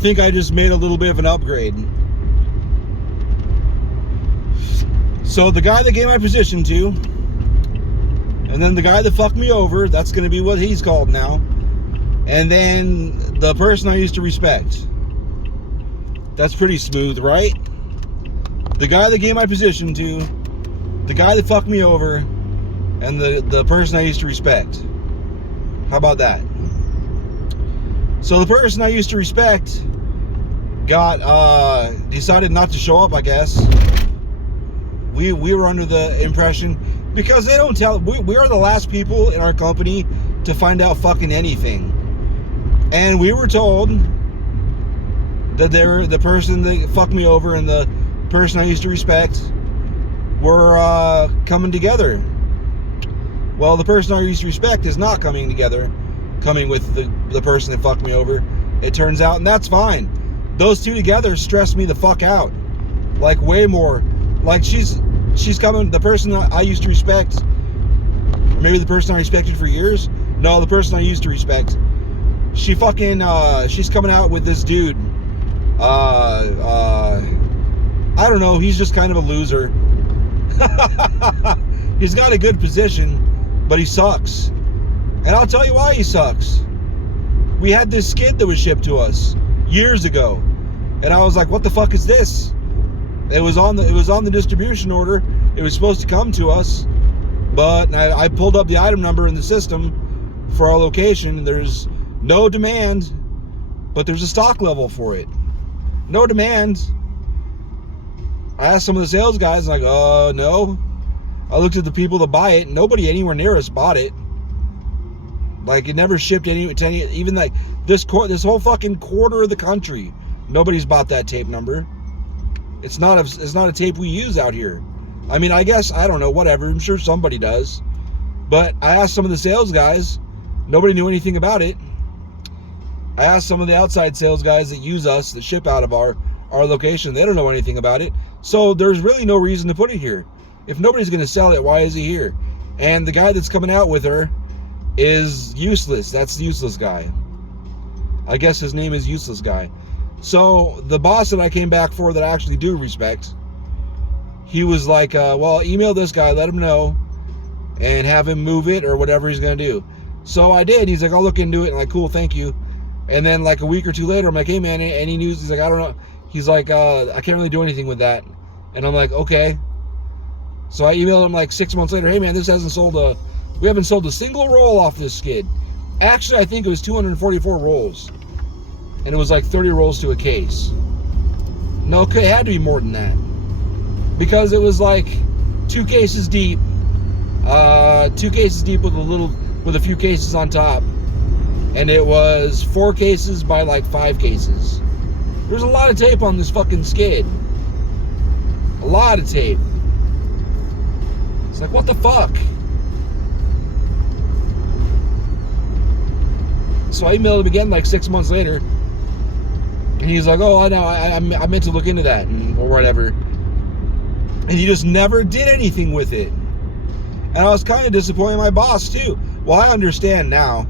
think I just made a little bit of an upgrade. So the guy that gave my position to, and then the guy that fucked me over, that's going to be what he's called now. And then the person I used to respect. That's pretty smooth, right? The guy that gave my position to, the guy that fucked me over, and the person I used to respect. How about that? So the person I used to respect decided not to show up, I guess. We were under the impression, because they don't tell, we are the last people in our company to find out fucking anything. And we were told that the person that fucked me over and the person I used to respect were coming together. Well, the person I used to respect is not coming together, coming with the person that fucked me over, it turns out, and that's fine. Those two together stress me the fuck out. Like, way more. Like, she's coming, the person I used to respect, or maybe the person I respected for years? No, the person I used to respect. She fucking, she's coming out with this dude. I don't know, he's just kind of a loser. He's got a good position, but he sucks. And I'll tell you why he sucks. We had this skid that was shipped to us years ago, and I was like, what the fuck is this? It was on the distribution order. It was supposed to come to us, but I pulled up the item number in the system for our location. There's no demand, but there's a stock level for it. No demand. I asked some of the sales guys, like, no. I looked at the people that buy it. Nobody anywhere near us bought it. Like, it never shipped to any, even like this whole fucking quarter of the country. Nobody's bought that tape number. It's not a tape we use out here. I mean, I guess, I don't know, whatever. I'm sure somebody does. But I asked some of the sales guys. Nobody knew anything about it. I asked some of the outside sales guys that use us, that ship out of our location. They don't know anything about it. So there's really no reason to put it here. If nobody's going to sell it, why is he here? And the guy that's coming out with her is useless. That's the useless guy. I guess his name is Useless Guy. So the boss that I came back for, that I actually do respect, he was like, well, email this guy, let him know, and have him move it or whatever he's going to do. So I did. He's like, I'll look into it. And I'm like, cool, thank you. And then like a week or two later, I'm like, hey man, any news? He's like, I don't know. He's like, I can't really do anything with that. And I'm like, okay. So I emailed him like 6 months later, hey man, we haven't sold a single roll off this skid. Actually, I think it was 244 rolls. And it was like 30 rolls to a case. No, it had to be more than that. Because it was like 2 cases deep. 2 cases deep with a few cases on top. And it was 4 cases by like 5 cases. There's a lot of tape on this fucking skid. A lot of tape. It's like, what the fuck? So I emailed him again like 6 months later. And he's like, oh, I know, I meant to look into that, or whatever. And he just never did anything with it. And I was kind of disappointed in my boss, too. Well, I understand now.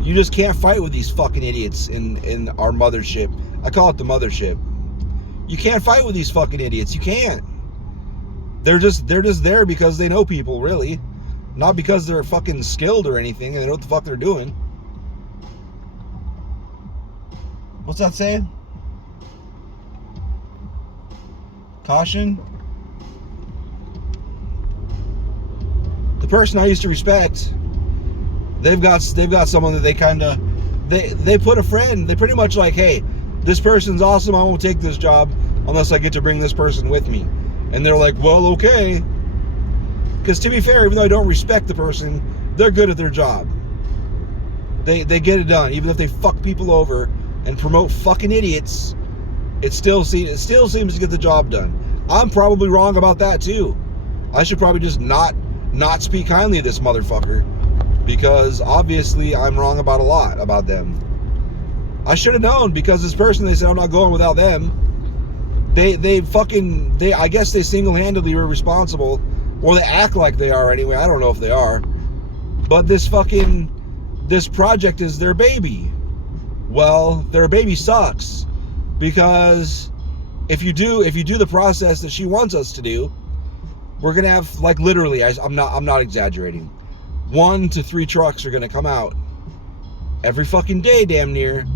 You just can't fight with these fucking idiots in our mothership. I call it the mothership. You can't fight with these fucking idiots. You can't. They're just there because they know people, really. Not because they're fucking skilled or anything and they know what the fuck they're doing. What's that saying? Caution. The person I used to respect, they've got someone that they put a friend. They pretty much like, hey, this person's awesome. I won't take this job unless I get to bring this person with me. And they're like, well, okay. Because to be fair, even though I don't respect the person, they're good at their job. They get it done, even if they fuck people over and promote fucking idiots. It still seems to get the job done. I'm probably wrong about that too. I should probably just not speak kindly of this motherfucker, because obviously I'm wrong about a lot about them. I should have known, because this person, they said I'm not going without them. They I guess they single-handedly were responsible, or they act like they are anyway. I don't know if they are, but this project is their baby. Well, their baby sucks, because if you do the process that she wants us to do, we're gonna have, like, literally, I'm not exaggerating, 1 to 3 trucks are gonna come out every fucking day, damn near,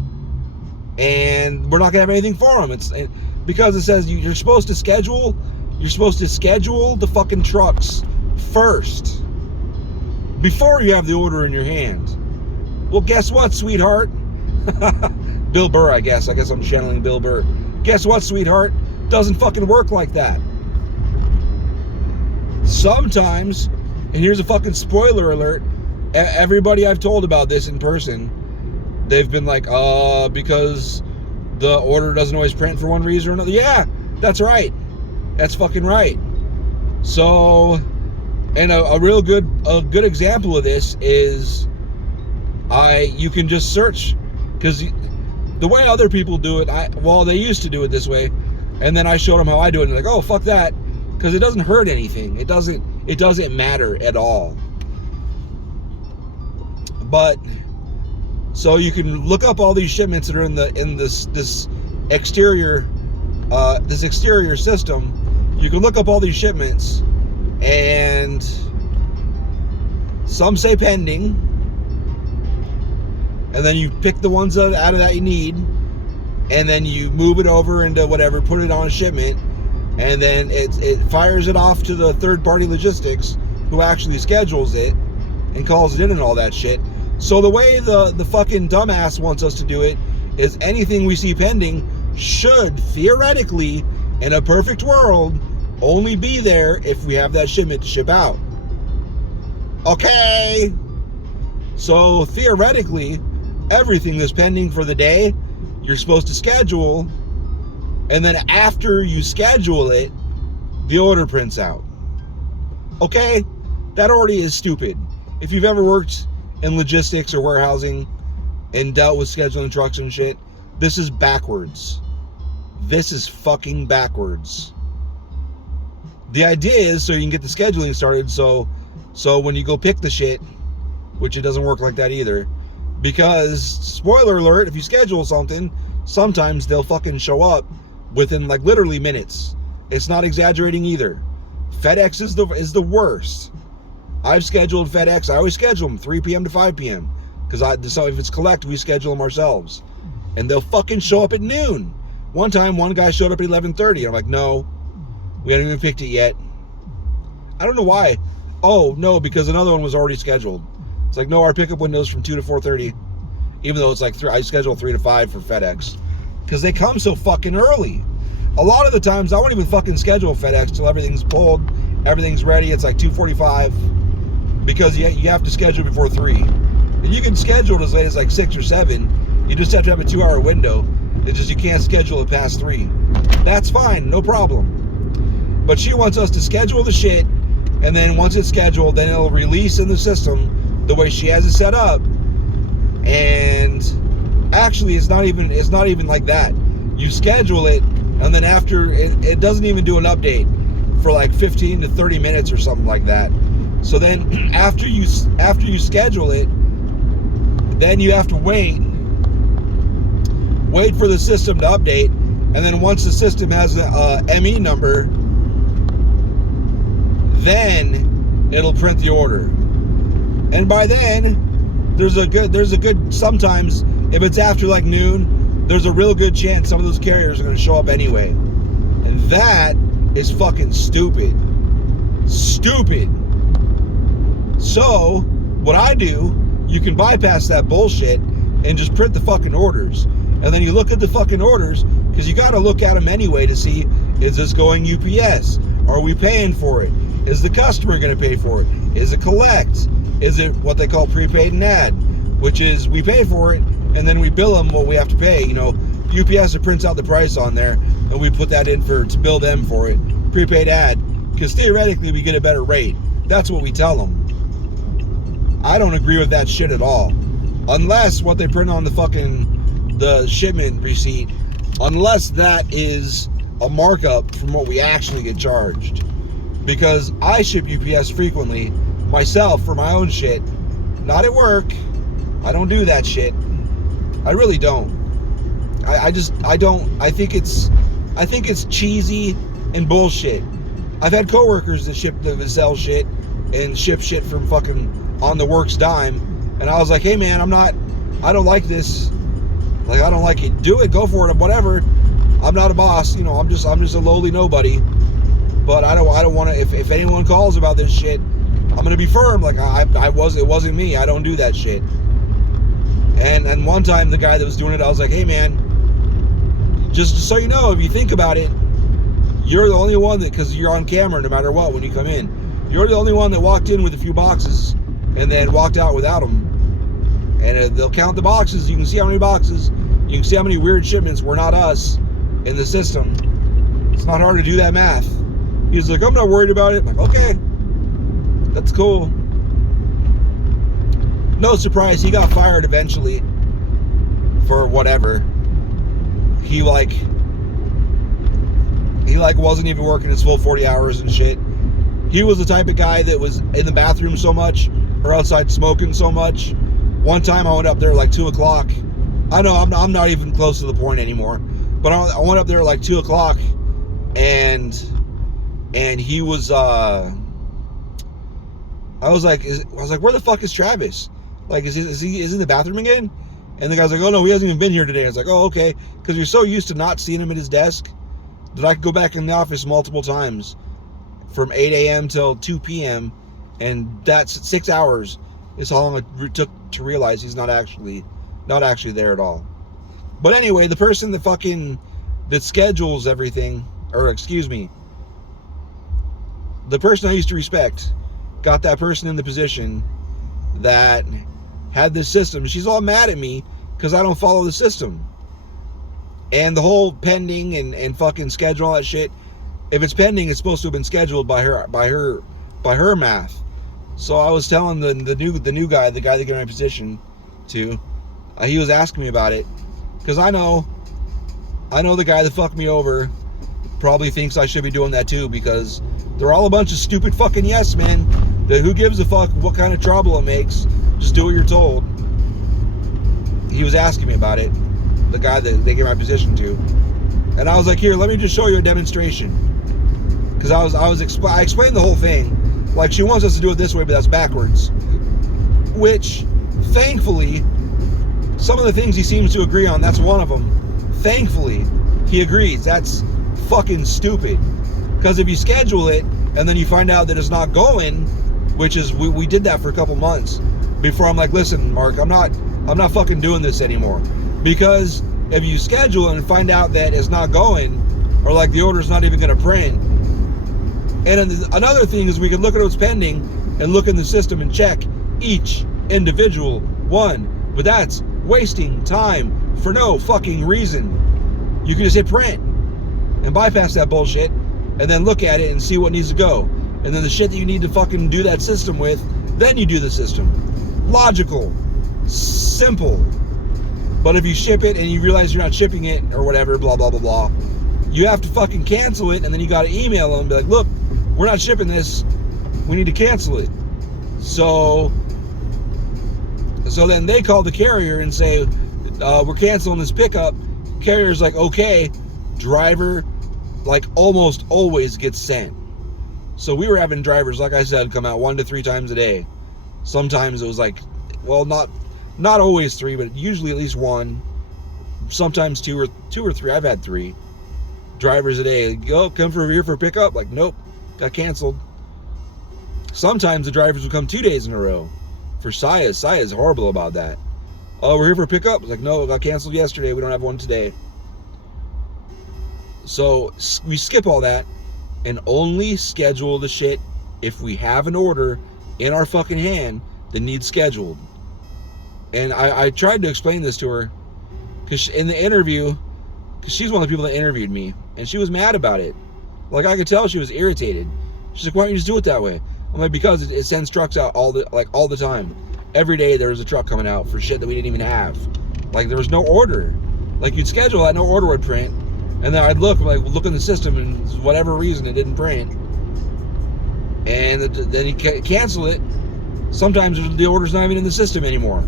and we're not gonna have anything for them. It's because it says you're supposed to schedule the fucking trucks first before you have the order in your hand. Well, guess what, sweetheart? Bill Burr, I guess I'm channeling Bill Burr. Guess what, sweetheart? Doesn't fucking work like that. Sometimes, and here's a fucking spoiler alert, everybody I've told about this in person, they've been like, because the order doesn't always print for one reason or another. Yeah, that's right. That's fucking right. So, and a real good example of this is, you can just search, because the way other people do it, they used to do it this way, and then I showed them how I do it, and they're like, oh, fuck that, because it doesn't hurt anything. It doesn't matter at all. But so you can look up all these shipments that are in this exterior system. You can look up all these shipments, and some say pending, and then you pick the ones out of that you need, and then you move it over into whatever, put it on a shipment, and then it fires it off to the third-party logistics who actually schedules it and calls it in and all that shit. So the way the fucking dumbass wants us to do it is anything we see pending should, theoretically, in a perfect world, only be there if we have that shipment to ship out. Okay? So theoretically, everything that's pending for the day, you're supposed to schedule, and then after you schedule it, the order prints out. Okay? That already is stupid. If you've ever worked in logistics or warehousing and dealt with scheduling trucks and shit, this is backwards. This is fucking backwards. The idea is so you can get the scheduling started, so when you go pick the shit, which it doesn't work like that either, because, spoiler alert, if you schedule something, sometimes they'll fucking show up within, like, literally minutes. It's not exaggerating either. FedEx is the worst. I've scheduled FedEx. I always schedule them 3 p.m. to 5 p.m. So if it's collect, we schedule them ourselves. And they'll fucking show up at noon. One time, one guy showed up at 11:30. I'm like, no, we haven't even picked it yet. I don't know why. Oh, no, because another one was already scheduled. It's like, no, our pickup window's from 2 to 4:30. Even though it's like, I schedule 3 to 5 for FedEx. Because they come so fucking early. A lot of the times, I won't even fucking schedule FedEx till everything's pulled, everything's ready. It's like 2:45. Because you have to schedule before 3. And you can schedule it as late as like 6 or 7. You just have to have a 2-hour window. It's just you can't schedule it past 3. That's fine, no problem. But she wants us to schedule the shit, and then once it's scheduled, then it'll release in the system the way she has it set up. And actually, it's not even like that. You schedule it, and then after it doesn't even do an update for like 15 to 30 minutes or something like that. So then after you schedule it, then you have to wait for the system to update, and then once the system has a ME number, then it'll print the order. And by then, there's a good sometimes, if it's after like noon, there's a real good chance some of those carriers are going to show up anyway. And that is fucking stupid. Stupid. So, what I do, you can bypass that bullshit and just print the fucking orders. And then you look at the fucking orders, because you got to look at them anyway to see, is this going UPS? Are we paying for it? Is the customer going to pay for it? Is it collect? Is it what they call prepaid and add? Which is, we pay for it, and then we bill them what we have to pay. You know, UPS prints out the price on there, and we put that in to bill them for it. Prepaid add, because theoretically we get a better rate. That's what we tell them. I don't agree with that shit at all. Unless what they print on the shipment receipt, unless that is a markup from what we actually get charged. Because I ship UPS frequently myself for my own shit. Not at work. I don't do that shit. I really don't. I think it's cheesy and bullshit. I've had coworkers that sell shit and ship shit from fucking on the works dime, and I was like, hey man, I don't like this. Like, I don't like it. Do it, go for it, whatever. I'm not a boss, you know. I'm just a lowly nobody. But I don't want to. If anyone calls about this shit, I'm gonna be firm. Like it wasn't me. I don't do that shit. And one time the guy that was doing it, I was like, hey man, just so you know, if you think about it, you're the only one that, because you're on camera no matter what when you come in, you're the only one that walked in with a few boxes and then walked out without them. And they'll count the boxes. You can see how many boxes. You can see how many weird shipments were not us in the system. It's not hard to do that math. He's like, I'm not worried about it. I'm like, okay, that's cool. No surprise, he got fired eventually for whatever. He wasn't even working his full 40 hours and shit. He was the type of guy that was in the bathroom so much or outside smoking so much. One time I went up there like 2 o'clock. I know I'm not even close to the point anymore, but I went up there like 2 o'clock, and he was I was like, where the fuck is Travis? Like, is he in the bathroom again? And the guy's like, oh no, he hasn't even been here today. I was like, oh okay, because you're so used to not seeing him at his desk that I could go back in the office multiple times from 8 a.m. till 2 p.m. and that's 6 hours is how long it took to realize he's not actually there at all. But anyway, the person that schedules everything, or excuse me, the person I used to respect got that person in the position that had this system. She's all mad at me because I don't follow the system. And the whole pending and fucking schedule, all that shit, if it's pending, it's supposed to have been scheduled by her math. So I was telling the new guy, the guy that got my position to, he was asking me about it, because I know the guy that fucked me over probably thinks I should be doing that too, because they're all a bunch of stupid fucking yes men that who gives a fuck what kind of trouble it makes, just do what you're told. He was asking me about it, the guy that they gave my position to, and I was like, here, let me just show you a demonstration, because I explained the whole thing. Like, she wants us to do it this way, but that's backwards. Which, thankfully, some of the things he seems to agree on, that's one of them. Thankfully, he agrees. That's fucking stupid. Because if you schedule it, and then you find out that it's not going, which is, we did that for a couple months, before I'm like, listen, Mark, I'm not fucking doing this anymore. Because if you schedule it and find out that it's not going, or like the order's not even going to print, and another thing is we can look at what's pending and look in the system and check each individual one. But that's wasting time for no fucking reason. You can just hit print and bypass that bullshit and then look at it and see what needs to go. And then the shit that you need to fucking do that system with, then you do the system. Logical. Simple. But if you ship it and you realize you're not shipping it or whatever, blah, blah, blah, blah, you have to fucking cancel it, and then you got to email them and be like, look, we're not shipping this. We need to cancel it. So then they call the carrier and say, we're canceling this pickup. Carrier's like, okay. Driver, like, almost always gets sent. So we were having drivers, like I said, come out 1 to 3 times a day. Sometimes it was like, well, not always 3, but usually at least 1. Sometimes 2 or 3. I've had 3 drivers a day. Go, come for here for pickup. Like, nope, got canceled. Sometimes the drivers would come 2 days in a row. For Saya is horrible about that. Oh, we're here for pickup. It's like, no, it got canceled yesterday. We don't have one today. So we skip all that and only schedule the shit if we have an order in our fucking hand that needs scheduled. And I tried to explain this to her, because in the interview, because she's one of the people that interviewed me, and she was mad about it. Like, I could tell she was irritated. She's like, why don't you just do it that way? I'm like, because it sends trucks out all the time. Every day there was a truck coming out for shit that we didn't even have. Like, there was no order. Like, you'd schedule that, no order would print, and then I'd look in the system, and for whatever reason it didn't print, and then you cancel it. Sometimes the order's not even in the system anymore.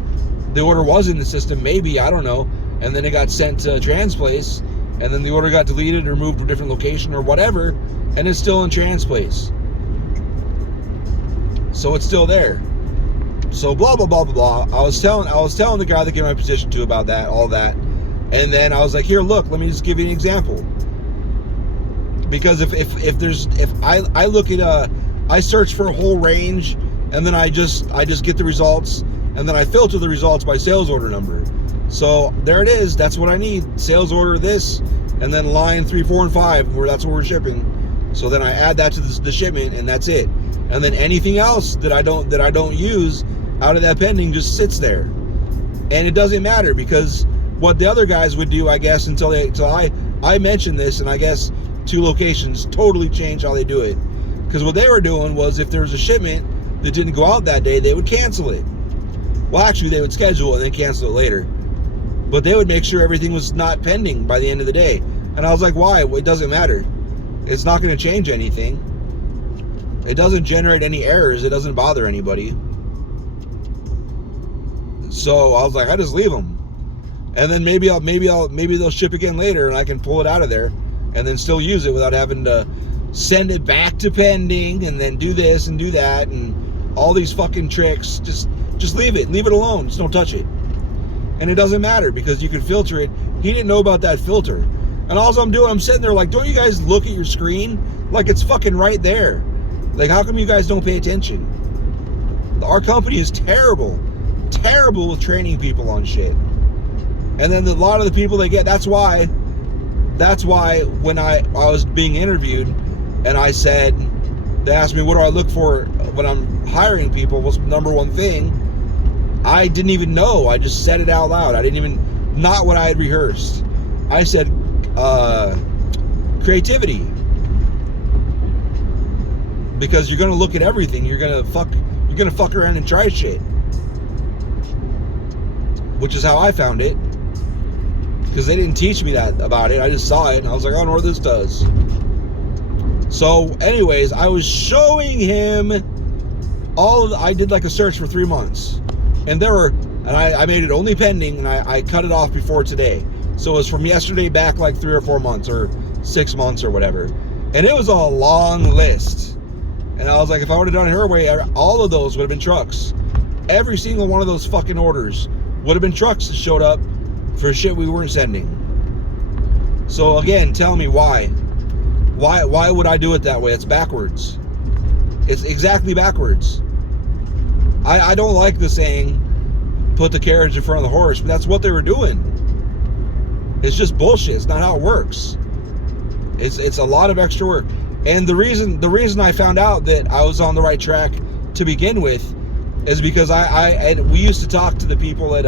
the order was in the system, maybe, I don't know, and then it got sent to Transplace, and then the order got deleted or moved to a different location or whatever, and it's still in Transplace. So it's still there. So blah blah blah blah blah. I was telling the guy that gave my position to about that, all that, and then I was like, here, look, let me just give you an example. Because if I look at I search for a whole range, and then I just get the results, and then I filter the results by sales order number. So there it is. That's what I need. Sales order this, and then line 3, 4, and 5, where that's what we're shipping. So then I add that to the shipment, and that's it. And then anything else that I don't use out of that pending just sits there. And it doesn't matter, because what the other guys would do, I guess, until I mentioned this, and I guess 2 locations totally changed how they do it. Because what they were doing was, if there was a shipment that didn't go out that day, they would cancel it. Well, actually, they would schedule and then cancel it later. But they would make sure everything was not pending by the end of the day. And I was like, why? Well, it doesn't matter. It's not going to change anything. It doesn't generate any errors. It doesn't bother anybody. So I was like, I just leave them. And then maybe they'll ship again later, and I can pull it out of there and then still use it without having to send it back to pending and then do this and do that and all these fucking tricks. Just leave it alone. Just don't touch it. And it doesn't matter, because you can filter it. He didn't know about that filter. And all I'm doing, I'm sitting there like, don't you guys look at your screen? Like, it's fucking right there. Like, how come you guys don't pay attention? Our company is terrible with training people on shit. And then a lot of the people they get, that's why when I was being interviewed, and I said, they asked me, what do I look for when I'm hiring people? What's the number one thing? I didn't even know. I just said it out loud. Not what I had rehearsed. I said, creativity. Because you're going to look at everything. You're going to fuck around and try shit. Which is how I found it. Because they didn't teach me that about it. I just saw it and I was like, I don't know what this does. So anyways, I was showing him I did like a search for 3 months. And I made it only pending, and I cut it off before today. So it was from yesterday back like 3 or 4 months or 6 months or whatever. And it was a long list. And I was like, if I would have done it her way, all of those would have been trucks. Every single one of those fucking orders would have been trucks that showed up for shit we weren't sending. So again, tell me why. Why would I do it that way? It's backwards. It's exactly backwards. I don't like the saying, put the carriage in front of the horse, but that's what they were doing. It's just bullshit. It's not how it works. It's a lot of extra work. And the reason I found out that I was on the right track to begin with is because we used to talk to the people at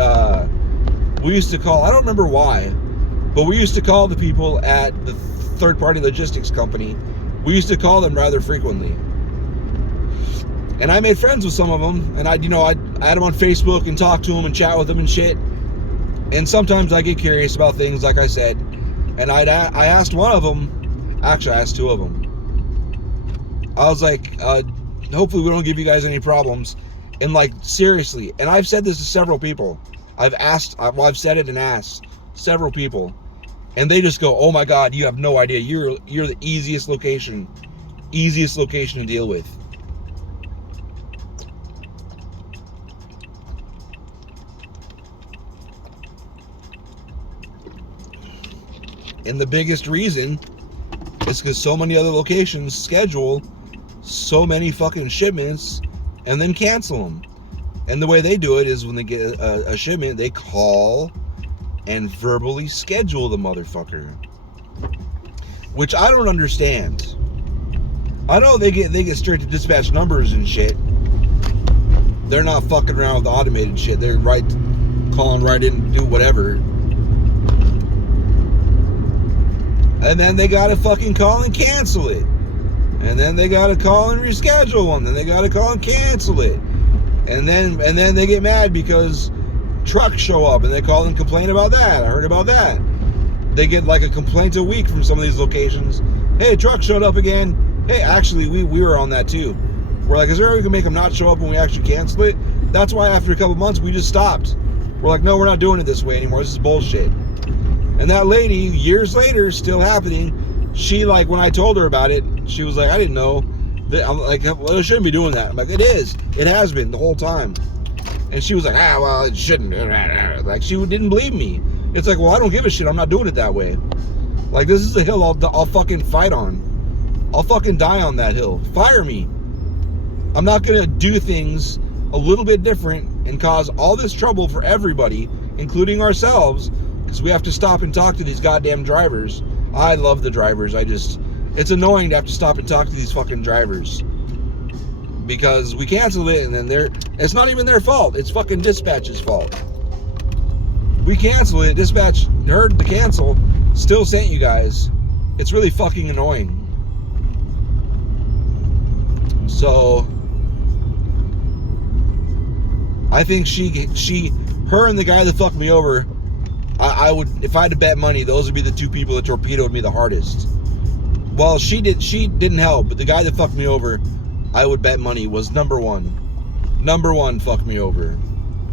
we used to call, I don't remember why, but we used to call the people at the third-party logistics company. We used to call them rather frequently. And I made friends with some of them, and I'd add them on Facebook and talk to them and chat with them and shit. And sometimes I get curious about things, like I said. And I asked one of them, actually I asked 2 of them. I was like, hopefully we don't give you guys any problems. And like, seriously, and I've said this to several people. I've said it and asked several people. And they just go, oh my God, you have no idea. You're the easiest location to deal with. And the biggest reason is because so many other locations schedule so many fucking shipments and then cancel them. And the way they do it is when they get a shipment, they call and verbally schedule the motherfucker. Which I don't understand. I know they get straight to dispatch numbers and shit. They're not fucking around with the automated shit. They're calling right in and do whatever. And then they gotta fucking call and cancel it. And then they gotta call and reschedule one. Then they gotta call and cancel it. And then they get mad because trucks show up and they call and complain about that. I heard about that. They get like a complaint a week from some of these locations. Hey, truck showed up again. Hey, actually, we were on that too. We're like, is there a way we can make them not show up when we actually cancel it? That's why after a couple months we just stopped. We're like, no, we're not doing it this way anymore. This is bullshit. And that lady, years later, still happening, she, like, when I told her about it, she was like, I didn't know. I'm like, well, it shouldn't be doing that. I'm like, it is. It has been the whole time. And she was like, well, it shouldn't. Like, she didn't believe me. It's like, well, I don't give a shit. I'm not doing it that way. Like, this is a hill I'll fucking fight on. I'll fucking die on that hill. Fire me. I'm not going to do things a little bit different and cause all this trouble for everybody, including ourselves, because we have to stop and talk to these goddamn drivers. I love the drivers. It's annoying to have to stop and talk to these fucking drivers. Because we canceled it, and then it's not even their fault. It's fucking dispatch's fault. We canceled it. Dispatch heard the cancel, still sent you guys. It's really fucking annoying. So I think her and the guy that fucked me over, I would, if I had to bet money, those would be the two people that torpedoed me the hardest. Well, she didn't help, but the guy that fucked me over, I would bet money was number one. Number one fucked me over.